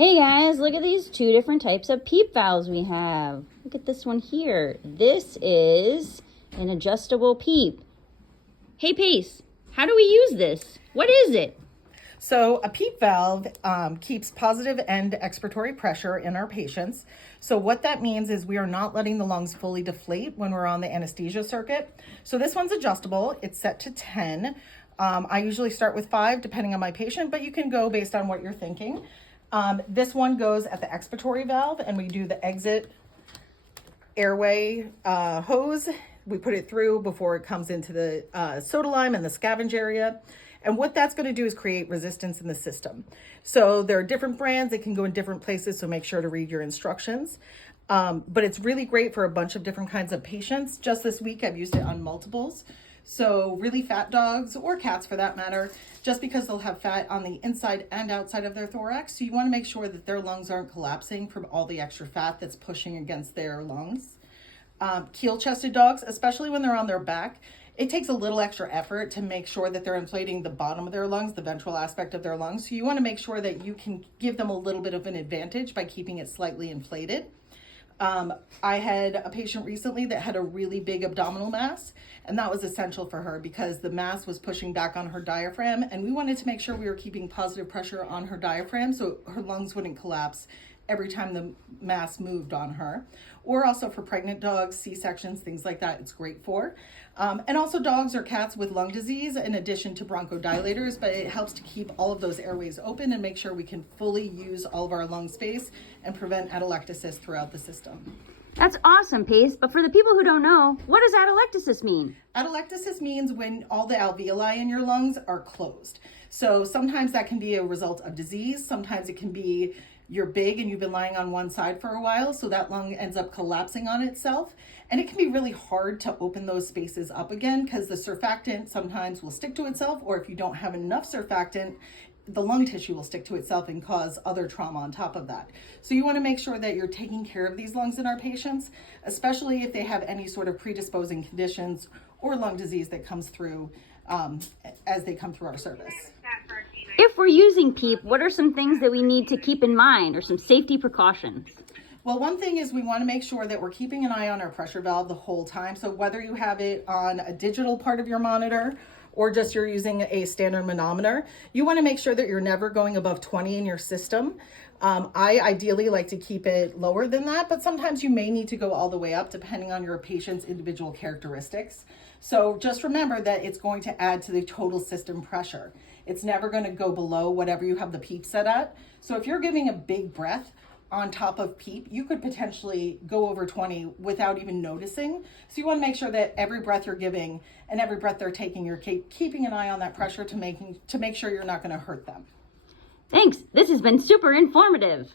Hey guys, look at these two different types of PEEP valves we have. Look at this one here. This is an adjustable PEEP. Hey Pace, how do we use this? What is it? So a PEEP valve keeps positive end expiratory pressure in our patients. So what that means is we are not letting the lungs fully deflate when we're on the anesthesia circuit. So this one's adjustable. It's set to 10. I usually start with 5 depending on my patient, but you can go based on what you're thinking. This one goes at the expiratory valve, and we do the exit airway hose. We put it through before it comes into the soda lime and the scavenge area. And what that's going to do is create resistance in the system. So there are different brands. It can go in different places, so make sure to read your instructions. But it's really great for a bunch of different kinds of patients. Just this week, I've used it on multiples. So really fat dogs, or cats for that matter, just because they'll have fat on the inside and outside of their thorax. So you want to make sure that their lungs aren't collapsing from all the extra fat that's pushing against their lungs. Keel-chested dogs, especially when they're on their back, it takes a little extra effort to make sure that they're inflating the bottom of their lungs, the ventral aspect of their lungs. So you want to make sure that you can give them a little bit of an advantage by keeping it slightly inflated. I had a patient recently that had a really big abdominal mass, and that was essential for her because the mass was pushing back on her diaphragm, and we wanted to make sure we were keeping positive pressure on her diaphragm so her lungs wouldn't collapse every time the mass moved on her. Or also for pregnant dogs, C-sections, things like that, it's great for. And also dogs or cats with lung disease in addition to bronchodilators, but it helps to keep all of those airways open and make sure we can fully use all of our lung space and prevent atelectasis throughout the system. That's awesome, Pace, but for the people who don't know, what does atelectasis mean? Atelectasis means when all the alveoli in your lungs are closed. So sometimes that can be a result of disease, sometimes it can be you're big and you've been lying on one side for a while, so that lung ends up collapsing on itself. And it can be really hard to open those spaces up again because the surfactant sometimes will stick to itself, or if you don't have enough surfactant, the lung tissue will stick to itself and cause other trauma on top of that. So you want to make sure that you're taking care of these lungs in our patients, especially if they have any sort of predisposing conditions or lung disease that comes through as they come through our service. If we're using PEEP, what are some things that we need to keep in mind or some safety precautions? Well, one thing is we want to make sure that we're keeping an eye on our pressure valve the whole time. So whether you have it on a digital part of your monitor or just you're using a standard manometer, you want to make sure that you're never going above 20 in your system. I ideally like to keep it lower than that, but sometimes you may need to go all the way up depending on your patient's individual characteristics. So just remember that it's going to add to the total system pressure. It's never going to go below whatever you have the PEEP set at. So if you're giving a big breath on top of PEEP, you could potentially go over 20 without even noticing. So you want to make sure that every breath you're giving and every breath they're taking, you're keeping an eye on that pressure to make sure you're not going to hurt them. Thanks. This has been super informative.